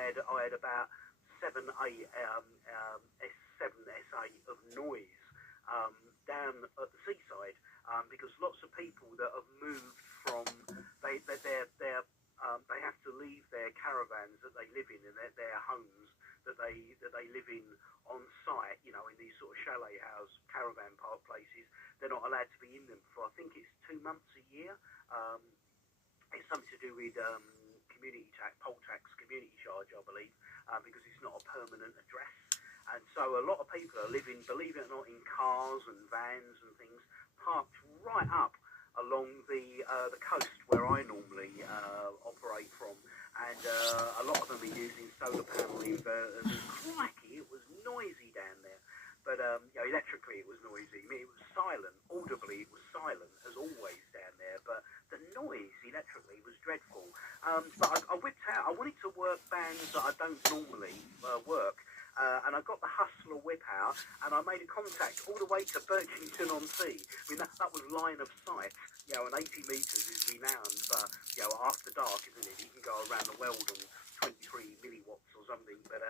I had about 7, 8 S7, S8 of noise down at the seaside, because lots of people that have moved from they have to leave their caravans that they live in and their homes that they live in on site, you know, in these sort of chalet house caravan park places. They're not allowed to be in them for, I think it's 2 months a year. It's something to do with community tax, poll tax, community charge, I believe, because it's not a permanent address. And so a lot of people are living, believe it or not, in cars and vans and things parked right up along the coast where I normally operate from. And a lot of them are using solar panel inverters. And crikey, it was noisy down there. But you know, electrically it was noisy. I mean, it was silent. Audibly it was silent, as always down there. But the noise electrically was dreadful. But I whipped out. I wanted to work bands that I don't normally work. And I got the Hustler whip out, and I made a contact all the way to Birchington-on-Sea. I mean, that was line of sight. You know, and 80 metres is renowned for, you know, after dark, isn't it? You can go around the world on 23 milliwatts or something. But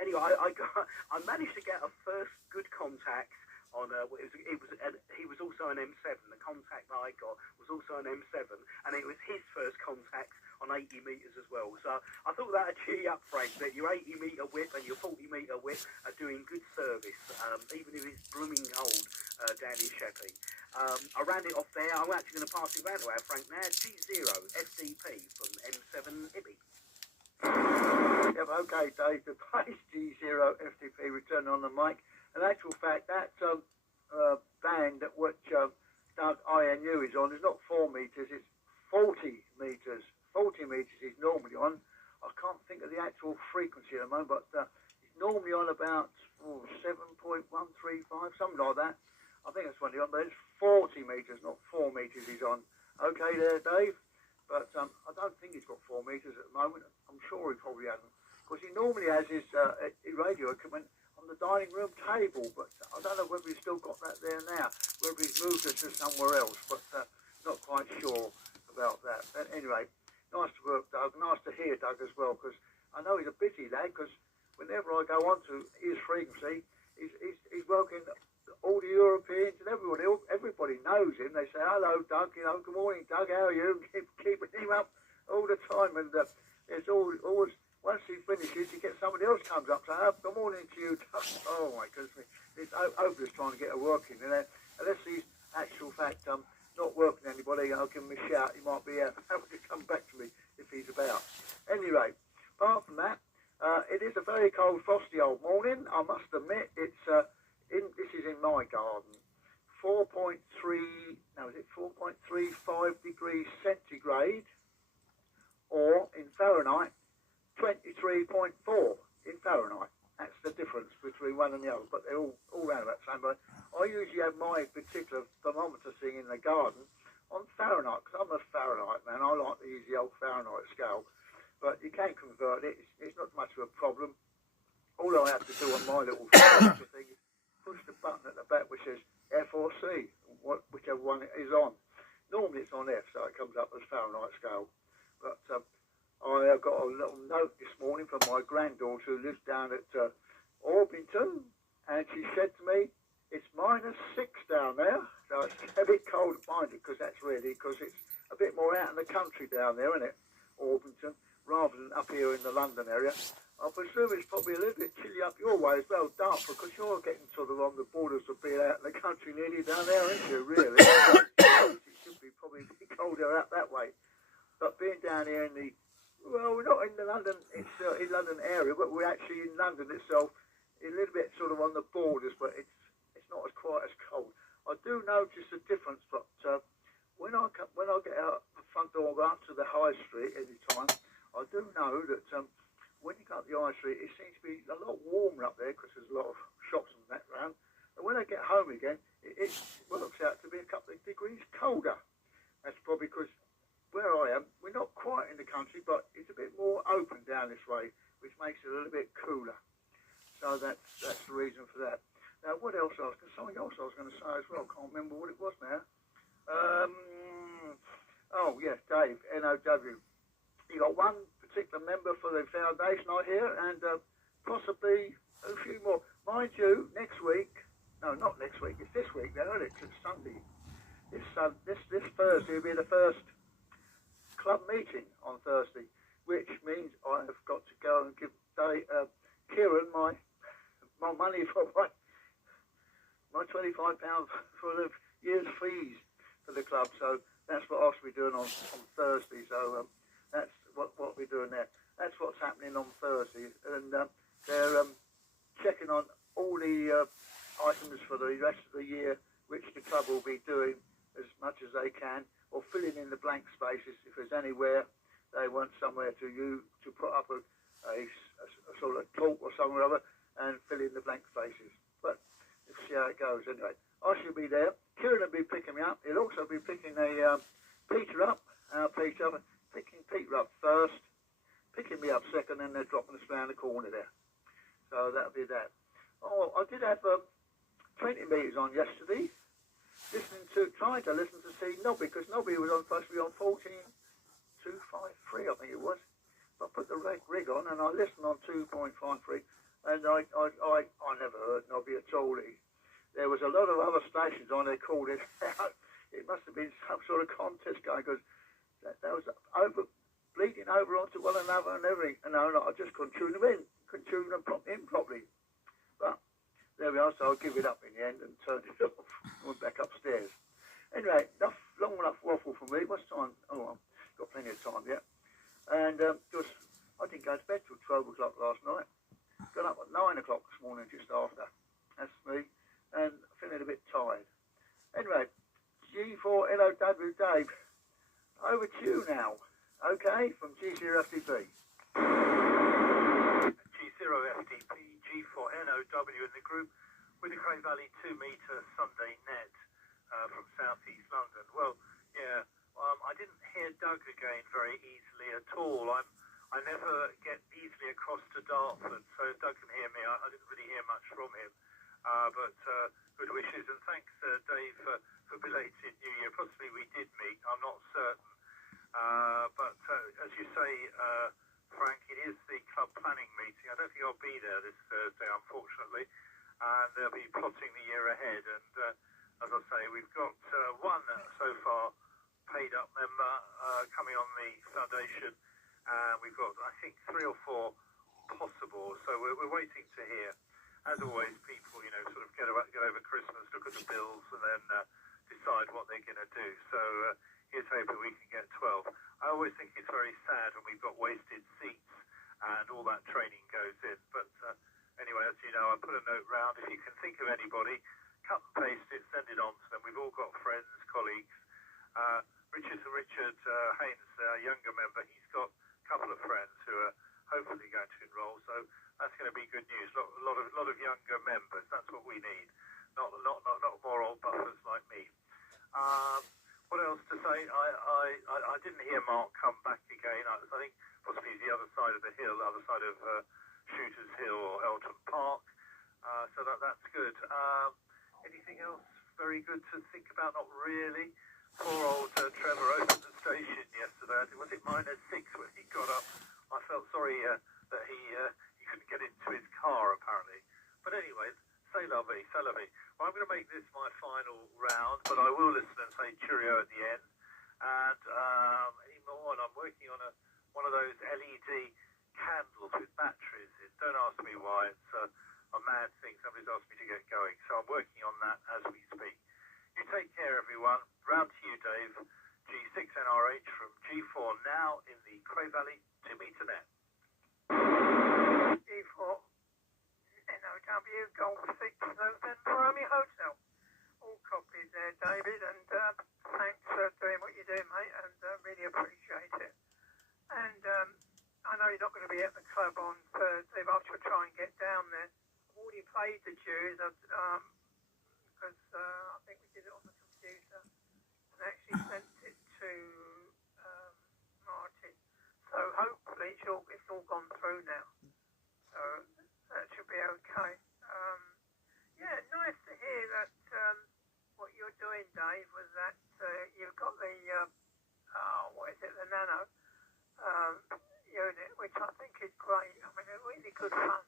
anyway, I managed to get a first good contact on he was also an M7. The contact that I got was also an M7, and it was his first contact on 80 metres as well. So I thought that would cheer you up, Frank, that your 80 metre whip and your 40 metre whip are doing good service, even if it's blooming cold down in Sheppey. I ran it off there. I'm actually going to pass it round to our Frank now. G0 FDP from M7 Ibby. Yep, okay, Dave, the base G0 FDP returning on the mic. In actual fact, that band that which Doug INU is on is not 4 metres, it's 40 metres. 40 metres is normally on. I can't think of the actual frequency at the moment, but it's normally on about 7.135, something like that. I think that's what he's on, but it's 40 metres, not 4 metres he's on. Okay there, Dave? But I don't think he's got 4 metres at the moment. I'm sure he probably hasn't. Because he normally has his radio equipment on the dining room table, but I don't know whether he's still got that there now, whether he's moved it to somewhere else, but not quite sure about that. But anyway, nice to work, Doug. Nice to hear Doug as well, because I know he's a busy lad, because whenever I go on to his frequency, he's working all the Europeans and everybody knows him. They say, hello, Doug, you know, good morning, Doug, how are you? Keeping him up all the time, and it's always, once he finishes, he gets somebody else comes up, so good morning to you, Doug. Oh my goodness, it's hopeless trying to get a work in, unless he's actual fact not working anybody. I'll give him a shout. He might be able to come back to me if he's about. Anyway, apart from that, it is a very cold, frosty old morning. I must admit, it's this is in my garden. 4.35 degrees centigrade, or in Fahrenheit, 23.4 in Fahrenheit. That's the difference between one and the other, but they're all around about the same. But I usually have my particular thermometer thing in the garden on Fahrenheit, because I'm a Fahrenheit man. I like to use the old Fahrenheit scale, but you can convert it. It's not much of a problem. All I have to do on my little thermometer thing is push the button at the back which says F or C, whichever one it is on. Normally it's on F, so it comes up as Fahrenheit scale. But I got a little note this morning from my granddaughter who lives down at Orpington, and she said to me, it's -6 down there, so it's a bit cold to find it, because that's really, because it's a bit more out in the country down there, isn't it, Orpington, rather than up here in the London area. I presume it's probably a little bit chilly up your way as well, Dartford, because you're getting sort of on the borders of being out in the country nearly down there, aren't you, really? It should be probably a bit colder out that way. But being down here in the, well, we're not in the London, it's in London area, but we're actually in London itself, a little bit sort of on the borders, but it's not as quite as cold. I do notice a difference, but when I get out the front door up to the high street any time, I do know that when you go up the high street, it seems to be a lot warmer up there because there's a lot of shops and that round. And when I get home again, it works out to be a couple of degrees colder. That's probably because where I am, we're not quite in the country, but it's a bit more open down this way, which makes it a little bit cooler. So that's the reason for that. Now, what else something else I was going to say as well. Can't remember what it was now. Oh, yes, Dave, NOW. You got one particular a member for the foundation, I hear, and possibly a few more. Mind you, next week, no, not next week, it's this week now, isn't it? It's Sunday. This Thursday will be the first club meeting on Thursday, which means I've got to go and give Kieran my money for my £25 for the year's fees for the club. So that's what I'll be doing on Thursday. So that's what we're doing there. That's what's happening on Thursday, and they're checking on all the items for the rest of the year, which the club will be doing as much as they can, or filling in the blank spaces if there's anywhere they want somewhere to put up a sort of talk or something or other, and fill in the blank spaces. But let's see how it goes. Anyway, I shall be there. Kieran will be picking me up. He'll also be picking Peter up. Picking Peter up first, picking me up second, and they're dropping us round the corner there. So that'll be that. Oh, I did have 20 metres on yesterday. Trying to listen to see Nobby, because Nobby was supposed to be on 14.253, I think it was. I put the rig on and I listened on 2.53, and I never heard Nobby at all. There was a lot of other stations on there called it out. It must have been some sort of contest going, because that was bleeding over onto one another and everything. And I just couldn't tune them in, properly. But there we are, so I'll give it up in the end and turned it off. Went back upstairs. Anyway, long enough waffle for me. What's time? Oh, I've got plenty of time yet. And I didn't go to bed till 12 o'clock last night. Got up at 9 o'clock this morning, just after. That's me. And feeling a bit tired. Anyway, G4LOW Dave. Over to you now. Okay, from G0FDP. G0FDP, G4NOW in the group with the Cray Valley 2-metre Sunday net from South East London. Well, yeah, I didn't hear Doug again very easily at all. I never get easily across to Dartford, so if Doug can hear me, I didn't really hear much from him. But good wishes, and thanks, Dave, for belated New Year. Possibly we did meet, I'm not certain. But as you say, Frank, it is the club planning meeting. I don't think I'll be there this Thursday, unfortunately, and they'll be plotting the year ahead. And as I say, we've got one so far paid up member coming on the foundation, and we've got, I think, 3 or 4 possible. So we're waiting to hear. As always, people, sort of get over Christmas, look at the bills, and then decide what they're going to do. So here's hoping we can get 12. I always think it's very sad when we've got wasted seats and all that training goes in. But anyway, as you know, I put a note round. If you can think of anybody, cut and paste it, send it on to them. We've all got friends, colleagues. Richard Haynes, a younger member, he's got a couple of friends who are hopefully going to enrol. So that's going to be good news. A lot of younger members. That's what we need. Not more old buffers like me. What else to say? I didn't hear Mark come back again. I think possibly the other side of the hill, the other side of Shooters Hill or Elton Park. So that's good. Anything else very good to think about? Not really. Poor old Trevor opened the station yesterday. Was it -6 when he got up? I felt sorry that he couldn't get into his car, apparently. But anyway, c'est la vie, c'est la vie. Well, I'm going to make this my final round, but I will listen and say cheerio at the end. And any more, and I'm working on one of those LED candles with batteries in. Don't ask me why. It's a mad thing. Somebody's asked me to get going. So I'm working on that as we speak. You take care, everyone. Round to you, Dave. G6NRH from G4 now in the Cray Valley 2-metre net. G4 NOW Golf 6 November Romeo Hotel. All copies there, David, and thanks for doing what you're doing, mate, and really appreciate it. And I know you're not going to be at the club on Thursday, but I shall try and get down there. I've already paid the dues, because I think we did it on the computer, and actually sent it to Martin. So hopefully it's all gone through now. So that should be okay. Yeah, nice to hear that what you're doing, Dave, was that you've got the, the Nano unit, which I think is great. I mean, they're really good fun.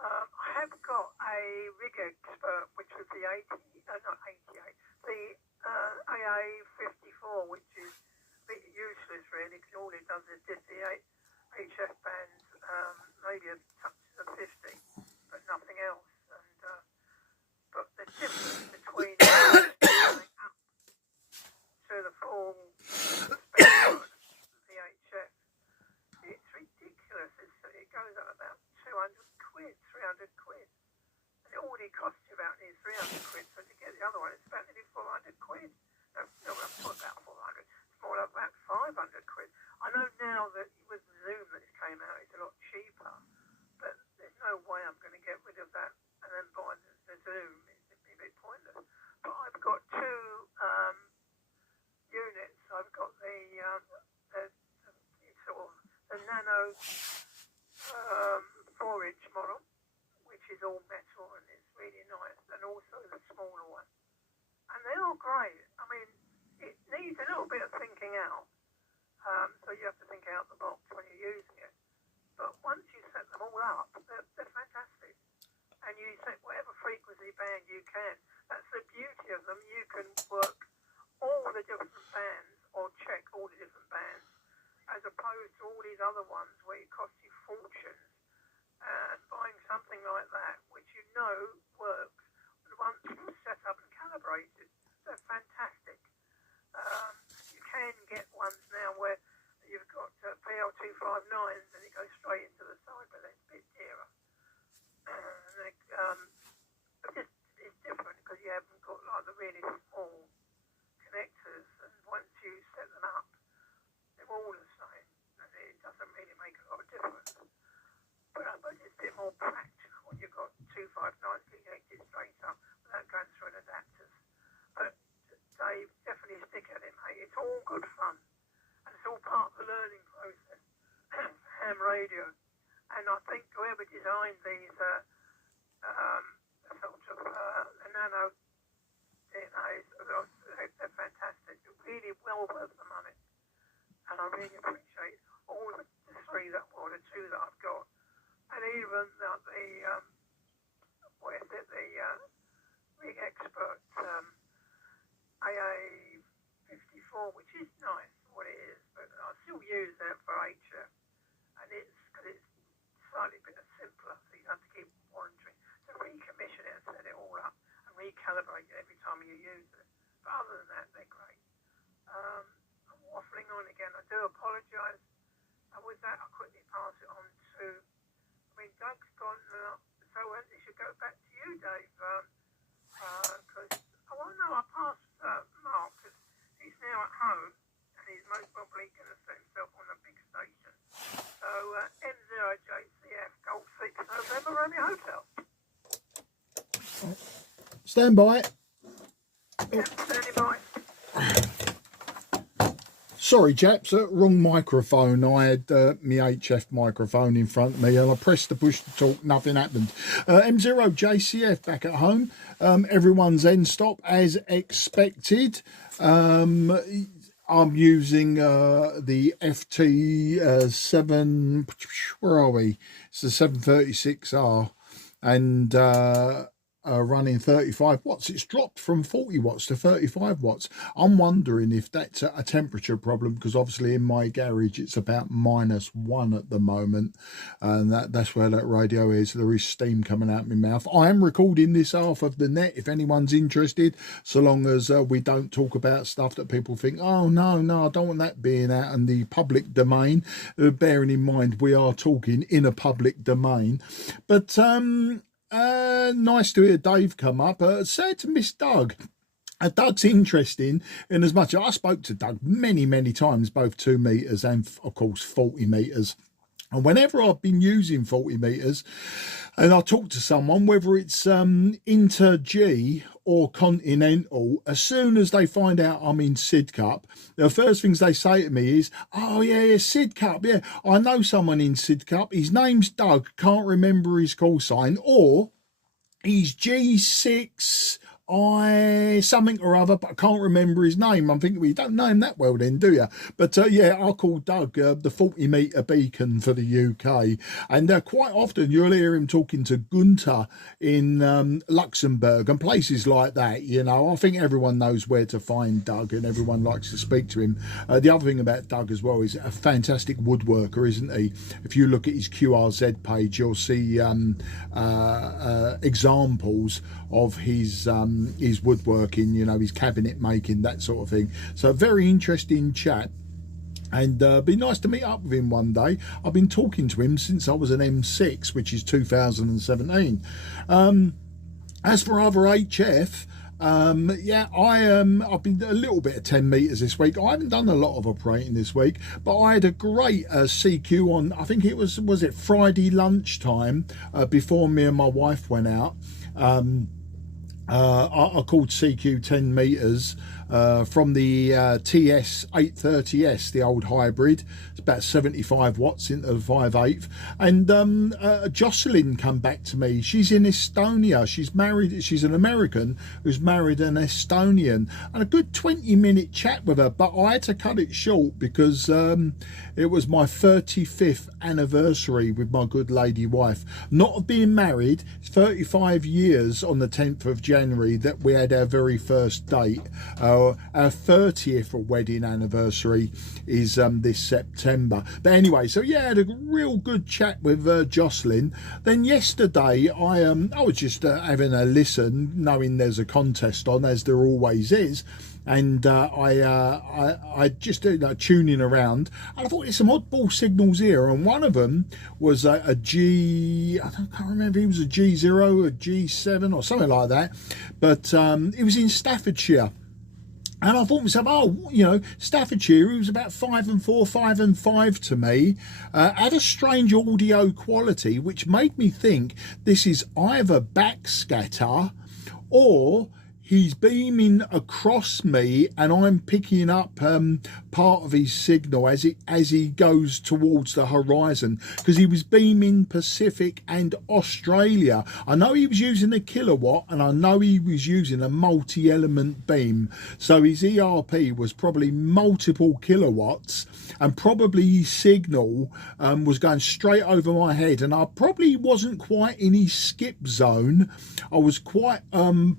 I have got a rig expert, which was the not 88, the AA54, which is a bit useless really, because all it does is just the HF bands, maybe a touch of 50, but nothing else. And but the difference between going up to the full spectrum of the HF, it's ridiculous. It goes up about 200 quid, 300 quid. And it already costs you about nearly 300 quid, so to get the other one, it's about nearly 400 quid. No, I'm talking about 400. It's more like about 500 quid. I know now that with Zoom that it came out, it's a lot cheaper, but there's no way I'm going to get rid of that and then buy the Zoom. It'd be a bit pointless. But I've got two units. I've got the sort of the nano 4-inch model, which is all metal and it's really nice, and also the smaller one. And they're all great. I mean, it needs a little bit of thinking out, so you have to think out the box when you're using it. But once you set them all up, they're fantastic. And you set whatever frequency band you can. That's the beauty of them. You can work all the different bands or check all the different bands, as opposed to all these other ones where it costs you fortunes. And buying something like that, which you know works, once it's set up and calibrated, they're fantastic. You can get ones now where you've got PL259s and it goes straight into the side, but they're a bit dearer. It's different because you haven't got like the really small connectors, and once you set them up, they're all the same, and it doesn't really make a lot of difference. But it's a bit more practical when you've got 259s connected straight up without going through an adapters. But Dave, definitely stick at it, mate. It's all good fun, and it's all part of the learning process. Ham radio, and I think whoever designed these sort of the nano DNAs, they're fantastic. They're really well worth the money, and I really appreciate all the three the two that I've got. And even the rig expert AA54, which is nice, what it is, but I still use that for HF, and it's because it's slightly bit simpler, so you don't have to keep monitoring to recommission it and set it all up and recalibrate it every time you use it. But other than that, they're great. I'm waffling on again. I do apologise. And with that, I'll quickly pass it on to. I mean, Doug's gone, so it should go back to you, Dave, because, I passed Mark, because he's now at home, and he's most probably going to set himself on a big station. So, M0JCF, Golf 6, November, Romeo Hotel. Stand by. Yeah, standing by. Sorry, chaps, wrong microphone. I had my HF microphone in front of me and I pressed the push to talk, nothing happened. M0JCF back at home. Everyone's end stop as expected. I'm using the FT7, where are we? It's the 736R, and running 35 watts. It's dropped from 40 watts to 35 watts. I'm wondering if that's a temperature problem, because obviously in my garage it's about -1 at the moment, and that's where that radio is. There is steam coming out of my mouth. I am recording this half of the net if anyone's interested, so long as we don't talk about stuff that people think, oh no, I don't want that being out in the public domain. Bearing in mind we are talking in a public domain. But nice to hear Dave come up. Sad to miss Doug. Doug's interesting in as much as I spoke to Doug many times, both 2 meters and of course 40 meters. And whenever I've been using 40 meters and I talk to someone, whether it's Inter G or Continental, as soon as they find out I'm in Sid Cup, the first things they say to me is, oh yeah, Sid Cup, yeah, I know someone in Sid Cup, his name's Doug, can't remember his call sign, or he's G6 something or other, but I can't remember his name. I'm thinking, well, you don't know him that well then, do you? But yeah, I'll call Doug the 40-metre beacon for the UK. And quite often you'll hear him talking to Gunter in Luxembourg and places like that. You know, I think everyone knows where to find Doug and everyone likes to speak to him. The other thing about Doug as well is a fantastic woodworker, isn't he? If you look at his QRZ page, you'll see examples of his woodworking, you know, his cabinet making, that sort of thing. So very interesting chat. And be nice to meet up with him one day. I've been talking to him since I was an M6, which is 2017. As for other HF, yeah, I've been a little bit of 10 metres this week. I haven't done a lot of operating this week, but I had a great CQ on, I think it was it Friday lunchtime, before me and my wife went out. I called CQ 10 metres from the TS 830S, the old hybrid. It's about 75 watts into the 5/8. And Jocelyn come back to me. She's in Estonia. She's married. She's an American who's married an Estonian. And a good 20-minute chat with her, but I had to cut it short because it was my 35th anniversary with my good lady wife. Not of being married. It's 35 years on the 10th of January that we had our very first date. Our 30th wedding anniversary is this September. But anyway, so yeah, I had a real good chat with Jocelyn. Then yesterday I was just having a listen, knowing there's a contest on, as there always is. And I just tuning around, and I thought there's some oddball signals here, and one of them was a G, I can't remember if it was a G0, a G7 or something like that, but it was in Staffordshire. And I thought to myself, oh, you know, Staffordshire, it was about 5 and 4, 5 and 5 to me, had a strange audio quality, which made me think this is either backscatter or he's beaming across me and I'm picking up part of his signal as he goes towards the horizon, because he was beaming Pacific and Australia. I know he was using a kilowatt and I know he was using a multi-element beam, so his ERP was probably multiple kilowatts, and probably his signal was going straight over my head, and I probably wasn't quite in his skip zone. I was quite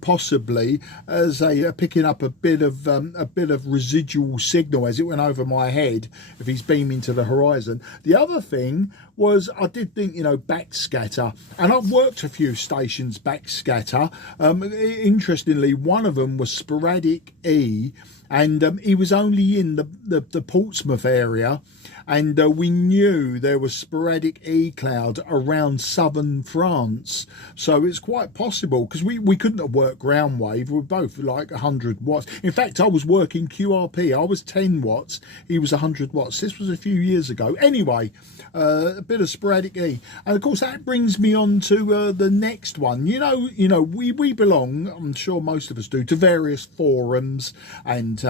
possibly as picking up a bit of residual signal as it went over my head if he's beaming to the horizon. The other thing was, I did think, you know, backscatter, and I've worked a few stations backscatter. Interestingly, one of them was sporadic E, and he was only in the Portsmouth area, and we knew there was sporadic E cloud around southern France, so it's quite possible, because we couldn't have worked ground wave. We were both like 100 watts. In fact, I was working QRP. I was 10 watts, he was 100 watts. This was a few years ago. Anyway, a bit of sporadic E, and of course that brings me on to the next one. You know, we belong, I'm sure most of us do, to various forums and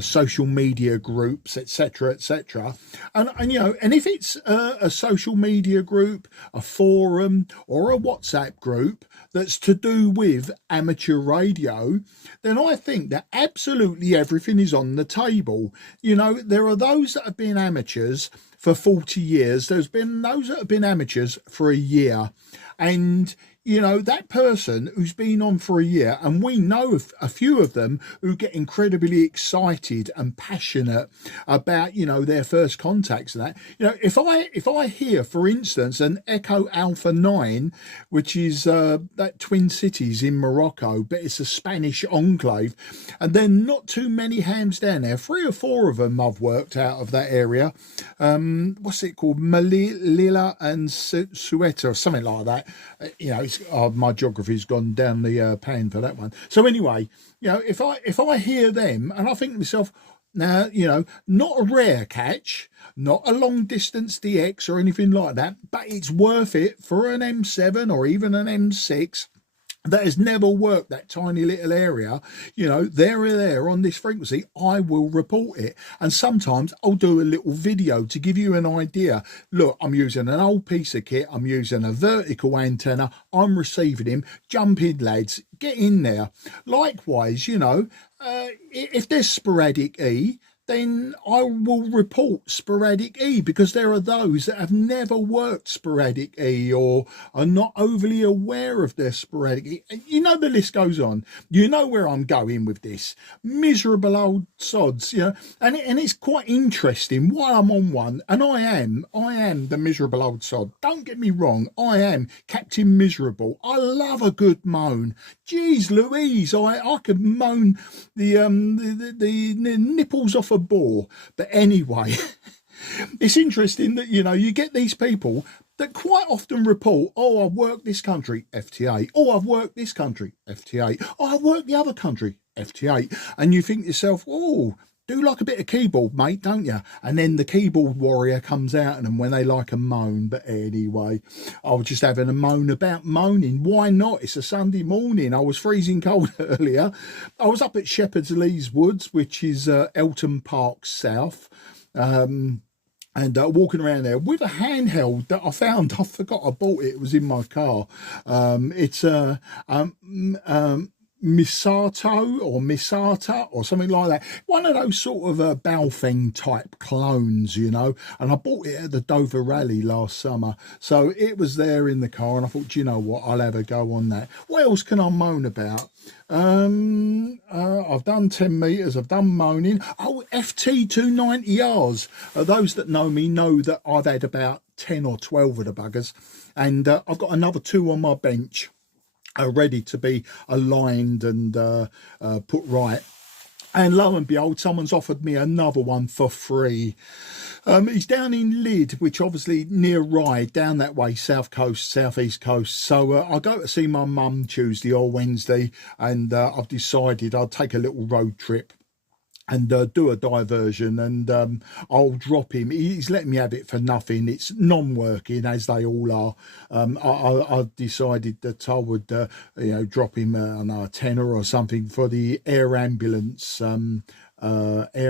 social media groups, etc., etc. And you know, and if it's a social media group, a forum, or a WhatsApp group that's to do with amateur radio, then I think that absolutely everything is on the table. You know, there are those that have been amateurs for 40 years. There's been those that have been amateurs for a year. And you know, that person who's been on for a year, and we know a few of them who get incredibly excited and passionate about, you know, their first contacts and that. You know, if I hear, for instance, an Echo Alpha 9, which is that Twin Cities in Morocco, but it's a Spanish enclave, and then not too many hams down there, 3 or 4 of them I've worked out of that area. What's it called? Melilla and Sueta or something like that. You know, it's, my geography's gone down the pan for that one. So anyway, you know, if I hear them and I think to myself, now, you know, not a rare catch, not a long distance DX or anything like that, but it's worth it for an M7 or even an M6. that has never worked that tiny little area, you know, there or there on this frequency, I will report it. And sometimes I'll do a little video to give you an idea. Look, I'm using an old piece of kit. I'm using a vertical antenna. I'm receiving him. Jump in, lads. Get in there. Likewise, you know, if there's sporadic E, then I will report sporadic E, because there are those that have never worked sporadic E or are not overly aware of their sporadic E. You know, the list goes on. You know where I'm going with this. Miserable old sods, you know, and it's quite interesting while I'm on one, and I am the miserable old sod. Don't get me wrong, I am Captain Miserable. I love a good moan. Jeez Louise, I could moan the nipples off a boar. But anyway, it's interesting that, you know, you get these people that quite often report, oh, I've worked this country, FTA. Oh, I've worked this country, FTA. Oh, I've worked the other country, FTA. And you think to yourself, oh, do like a bit of keyboard, mate, don't you? And then the keyboard warrior comes out at them when they like a moan. But anyway, I was just having a moan about moaning. Why not? It's a Sunday morning. I was freezing cold earlier. I was up at Shepherd's Lees Woods, which is Elton Park South. And walking around there with a handheld that I found. I forgot I bought it. It was in my car. It's Misato or Misata or something like that. One of those sort of Baofeng type clones, you know. And I bought it at the Dover Rally last summer. So it was there in the car, and I thought, do you know what? I'll have a go on that. What else can I moan about? I've done 10 metres, I've done moaning. Oh, FT 290Rs. Those that know me know that I've had about 10 or 12 of the buggers, and I've got another 2 on my bench ready to be aligned and put right. And lo and behold, someone's offered me another one for free. He's down in Lydd, which obviously near Rye, down that way, south coast, southeast coast. So I go to see my mum Tuesday or Wednesday, and I've decided I'll take a little road trip and do a diversion, and I'll drop him. He's letting me have it for nothing. It's non-working, as they all are. I decided that I would, you know, drop him a tenner or something for the air ambulance. Are they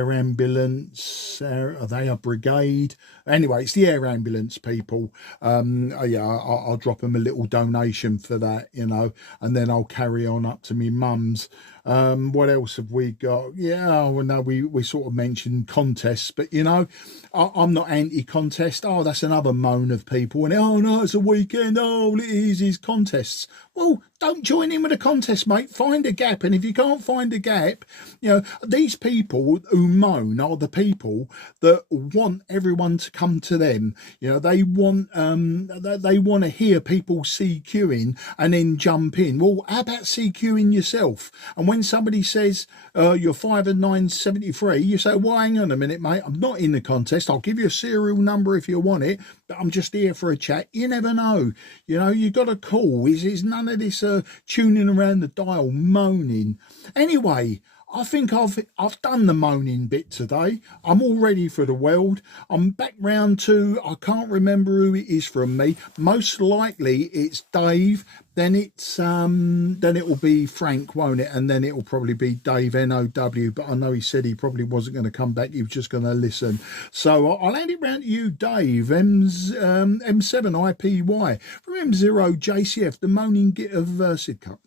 a brigade? Anyway, it's the air ambulance people. Yeah, I'll drop them a little donation for that, you know, and then I'll carry on up to me mum's. What else have we got? Yeah, well, no, we sort of mentioned contests, but you know, I'm not anti-contest. Oh, that's another moan of people. And oh no, it's a weekend. Oh, all it is contests. Well, don't join in with a contest, mate. Find a gap, and if you can't find a gap, you know, these people who moan are the people that want everyone to come to them. You know, they want to hear people CQing and then jump in. Well, how about CQing yourself? And when somebody says you're 5 and 973, you say, well, hang on a minute, mate, I'm not in the contest. I'll give you a serial number if you want it, but I'm just here for a chat. You never know. You know, you got a call. Is none of this tuning around the dial, moaning. Anyway, I think I've done the moaning bit today. I'm all ready for the world. I'm back round to, I can't remember who it is from me. Most likely it's Dave. Then it's then it will be Frank, won't it? And then it will probably be Dave NOW. But I know he said he probably wasn't going to come back. He was just going to listen. So I'll hand it round to you, Dave. M7IPY from M0 JCF, the moaning git of Sidcup.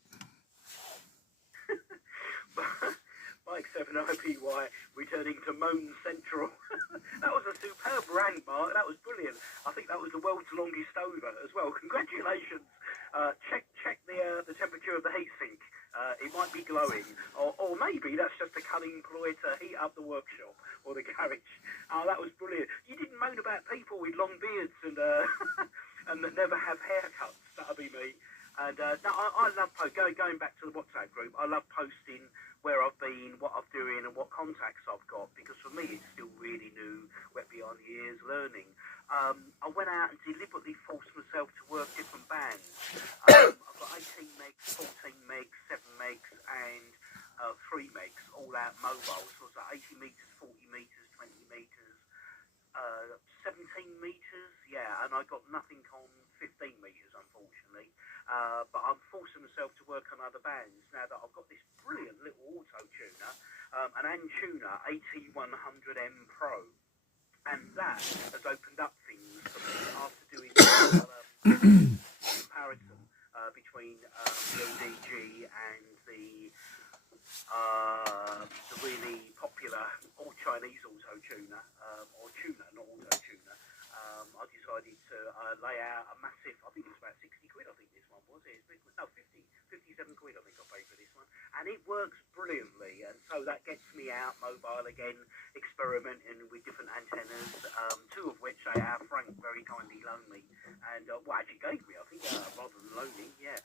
Mike 7IPY returning to Moan Central. That was a superb rant, Mark. That was brilliant. I think that was the world's longest over as well. Congratulations. Check the temperature of the heat sink. It might be glowing, or maybe that's just a cunning ploy to heat up the workshop or the garage. Oh, that was brilliant. You didn't moan about people with long beards and and that never have haircuts. That'll be me. And no, I love going back to the WhatsApp group. I love posting where I've been, what I'm doing, and what contacts I've got, because for me it's still really new, wet behind the ears, learning. I went out and deliberately forced myself to work different bands. I've got 18 megs, 14 megs, 7 megs, and 3 megs, all out mobile. So it's like 80 metres, 40 metres, 20 metres, 17 metres, yeah, and I got nothing on 15 metres, unfortunately. but I'm forcing myself to work on other bands now that I've got this brilliant little auto tuner, an Antuner AT100M Pro, and that has opened up things for me after doing comparison between the LDG and the really popular all Chinese auto tuner, or tuner, not auto tuner. I decided to lay out a massive, I think it's about 60 quid, I think this one was. No, 57 quid I think I paid for this one. And it works brilliantly, and so that gets me out mobile again, experimenting with different antennas, two of which Frank very kindly loaned me, and actually gave me, I think, rather than loaning, yeah.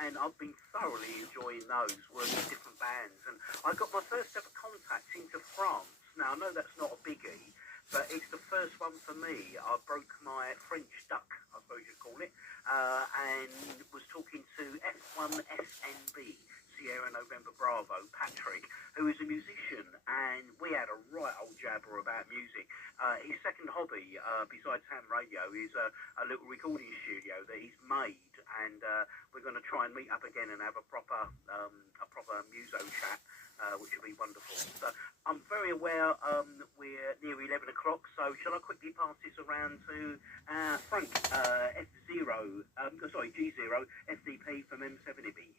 And I've been thoroughly enjoying those, working with different bands. And I got my first ever contact into France. Now, I know that's not a biggie, but it's the first one for me. I broke my French duck, I suppose you'd call it, and was talking to F1SNB, Sierra November Bravo, Patrick, who is a musician, and we had a right old jabber about music. His second hobby, besides ham radio, is a little recording studio that he's made, and we're going to try and meet up again and have a proper muso chat, which will be wonderful. So I'm very aware we're near 11 o'clock, so shall I quickly pass this around to Frank, G0 FDP from M70B.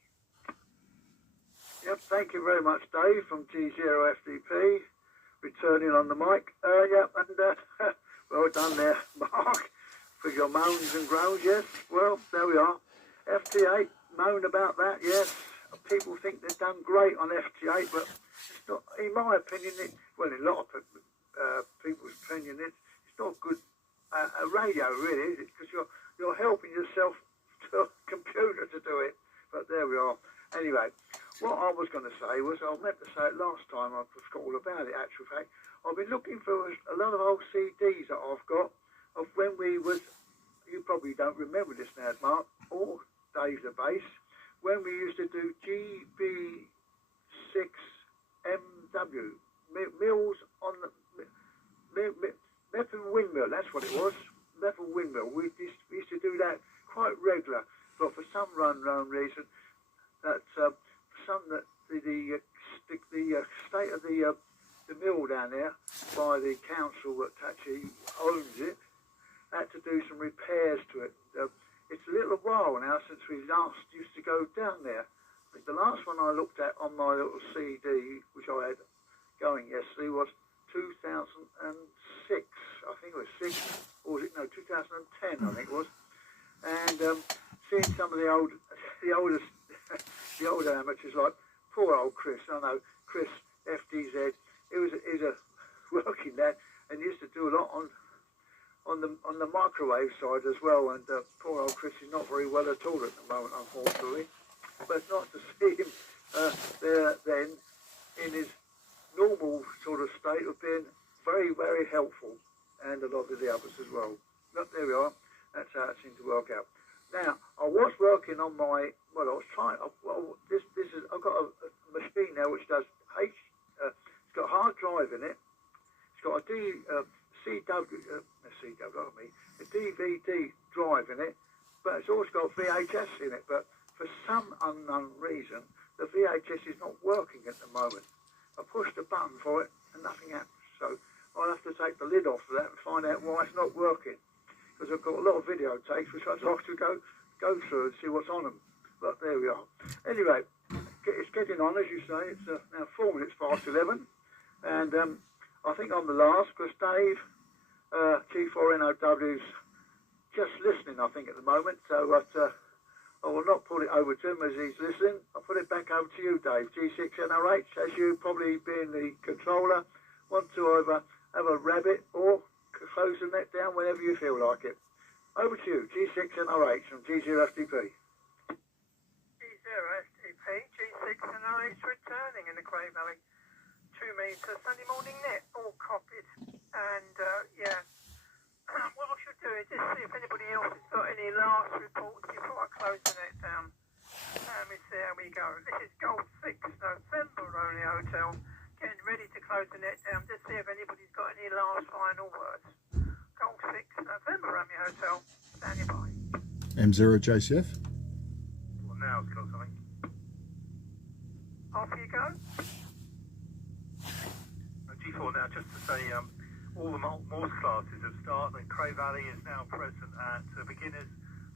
Yep, thank you very much, Dave, from G0 FDP, returning on the mic. Well done there, Mark, for your moans and groans, yes. Well, there we are. FT8, moan about that, yes. People think they've done great on FT8, but it's not, in my opinion, in a lot of people's opinion, it's not good a radio, really, is it? Because you're helping yourself to a computer to do it. But there we are. Anyway, what I was going to say was, I meant to say it last time, I forgot all about it, actual fact. I've been looking for a lot of old CDs that I've got of when we was, you probably don't remember this now, Mark, or Dave the Bass, when we used to do GB6MW, Mills on the, Method Windmill, that's what it was, Method Windmill. We used to do that quite regular, but for some unknown reason, that the state of the mill down there by the council that actually owns it had to do some repairs to it. It's a little while now since we last used to go down there. I think the last one I looked at on my little CD, which I had going yesterday, was 2006. I think it was 6, or was it, no, 2010 I think it was. And seeing some of the older amateurs, like poor old Chris, I know, Chris FDZ, he was a working lad and used to do a lot on the microwave side as well, and poor old Chris is not very well at all at the moment, unfortunately. But it's nice to see him there then in his normal sort of state of being very, very helpful, and a lot of the others as well. But there we are, that's how it seemed to work out. Now, I was working on my, I've got a machine now which does it's got a hard drive in it, it's got a DVD drive in it, but it's also got VHS in it, but for some unknown reason, the VHS is not working at the moment. I pushed a button for it and nothing happens, so I'll have to take the lid off of that and find out why it's not working, because I've got a lot of videotapes which I'd like to go through and see what's on them. But there we are. Anyway, it's getting on, as you say. It's now 4 minutes past 11, and I think I'm the last, because Dave, G4NOW's just listening, I think, at the moment. So I will not put it over to him as he's listening. I'll put it back over to you, Dave, G6NOH, as you probably being the controller, want to either have a rabbit or close the net down whenever you feel like it. Over to you, G6NOH from G0FDP. G0FDP, G6NOH returning in the Grey Valley. 2 metre Sunday morning net, all copied. And what I should do is just see if anybody else has got any last reports before I close the net down. Let me see how we go. This is Golf 6 November Romeo Hotel. Getting ready to close the net down. Just see if anybody's got any last final words. Golf 6 November Romeo Hotel. Standing by. M0 JCF. just to say all the Morse classes have started, and Cray Valley is now present at beginners,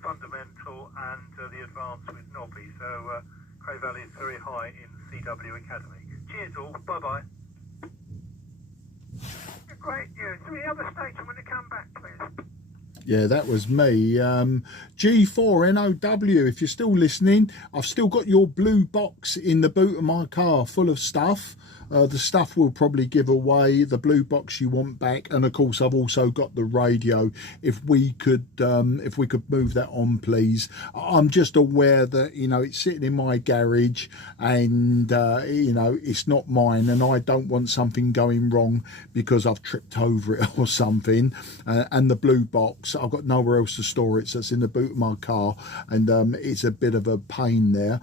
fundamental, and the advanced with Nobby. So Cray Valley is very high in CW Academy. Cheers all, bye-bye. Great news. So the other station when they come back, please. Yeah, that was me. G4NOW, if you're still listening, I've still got your blue box in the boot of my car full of stuff. The stuff will probably give away, the blue box you want back, and of course I've also got the radio. If we could move that on, please. I'm just aware that, you know, it's sitting in my garage, and you know, it's not mine, and I don't want something going wrong because I've tripped over it or something. And the blue box, I've got nowhere else to store it, so it's in the boot of my car, and it's a bit of a pain there.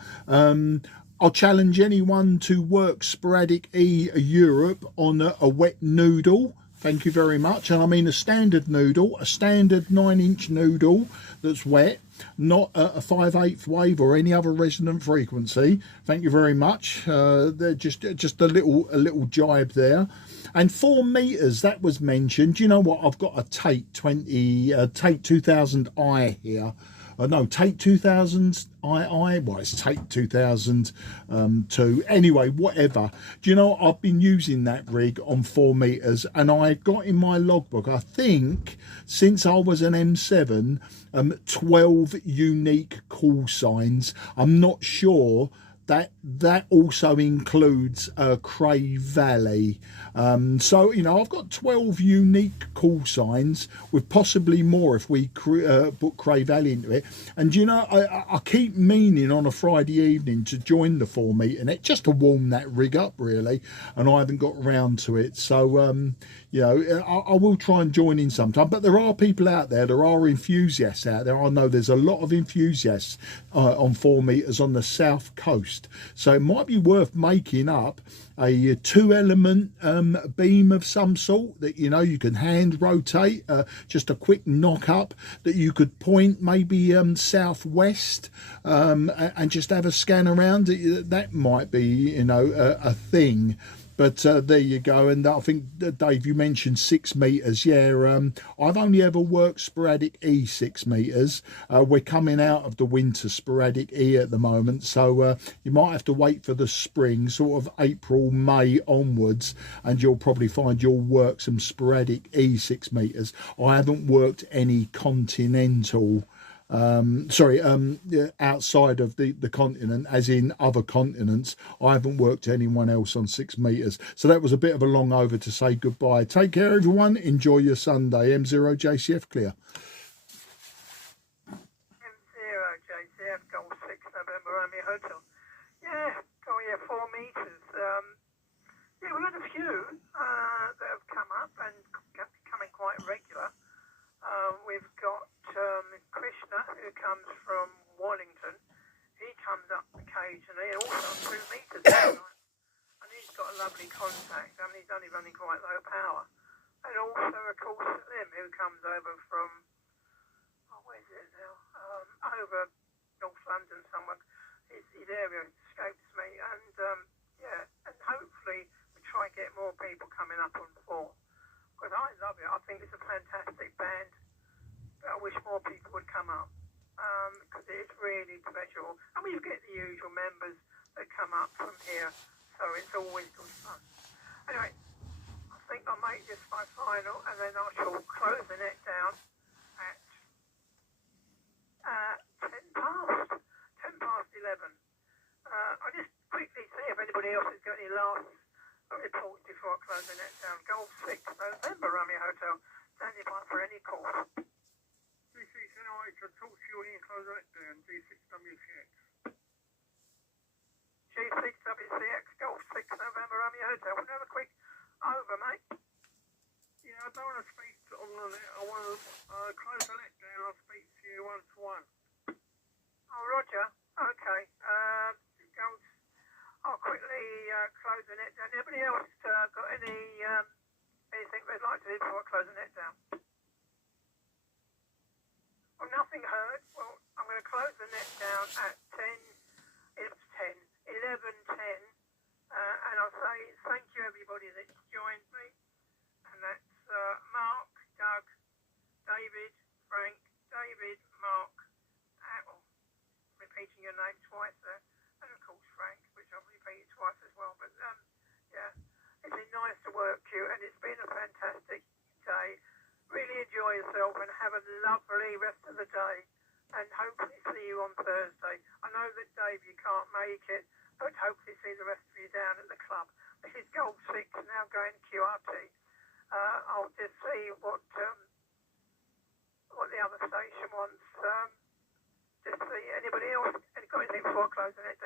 I'll challenge anyone to work Sporadic E Europe on a wet noodle. Thank you very much. And I mean a standard noodle, a standard 9-inch noodle that's wet, not a 5/8 wave or any other resonant frequency. Thank you very much. They're just a little jibe there. And 4 meters, that was mentioned. You know what? I've got a Tate 2000i here. No, Tate 2000 II. Well, it's Tate 2002. Anyway, whatever. Do you know, I've been using that rig on 4 meters, and I got in my logbook, I think, since I was an M7, 12 unique call signs. I'm not sure that also includes Cray Valley. So, you know, I've got 12 unique call signs, with possibly more if we put Cray Valley into it. And, you know, I keep meaning on a Friday evening to join the 4 meter net, just to warm that rig up, really, and I haven't got round to it. So, you know, I will try and join in sometime. But there are people out there, there are enthusiasts out there. I know there's a lot of enthusiasts on 4 meters on the south coast. So it might be worth making up a 2-element beam of some sort that, you know, you can hand rotate, just a quick knock up that you could point maybe southwest, and just have a scan around. That might be, you know, a thing. But there you go. And I think, Dave, you mentioned 6 meters. Yeah, I've only ever worked Sporadic E 6 meters. We're coming out of the winter Sporadic E at the moment, so you might have to wait for the spring, sort of April, May onwards, and you'll probably find you'll work some Sporadic E 6 meters. I haven't worked any continental. Outside of the continent, as in other continents. I haven't worked anyone else on 6 meters. So that was a bit of a long over to say goodbye. Take care, everyone. Enjoy your Sunday. M0 JCF clear. M0 JCF Golf 6 November Romeo Hotel. Yeah, 4 meters. Yeah, we've had a few that have come up and becoming quite regular. We've got Krishna, who comes from Wallington. He comes up occasionally, also 2 meters. And he's got a lovely contact. I mean, he's only running quite low power. And also, of course, Slim, who comes over from, where is it now? Over North London somewhere. His area escapes me. And, yeah, and hopefully we try and get more people coming up on 4. Because I love it. I think it's a fantastic band. I wish more people would come up, because it's really pleasurable. And we get the usual members that come up from here, so it's always good fun. Anyway, I think I'll make this my final, and then I shall close the net down at 10 past 11. I'll just quickly see if anybody else has got any last reports before I close the net down. Golf 6 November Romeo Hotel, standing by for any call. I can talk to you when you close that down. G6WCX. G6WCX, Golf 6 November Romeo Hotel. We'll have a quick over, mate. Yeah, I don't want to speak on it. I want to close the net down. I'll speak to you one-to-one. Oh, Roger. Okay. I'll quickly close the net down. Anybody else got anything they'd like to do before I close the net down? Well, nothing heard. Well, I'm going to close the net down at 11:10. And I'll say thank you, everybody that's joined me. name twice there. And of course Frank, which I've repeated twice as well. But yeah, it's been nice to work you, and it's been a fantastic day. Really enjoy yourself and have a lovely rest of the day. And hopefully see you on Thursday. I know that Dave, you can't make it, but hopefully see the rest of you down at the club. This is Gold 6 now going QRT. I'll just see what the other station wants. Just see anybody else got anything before closing it.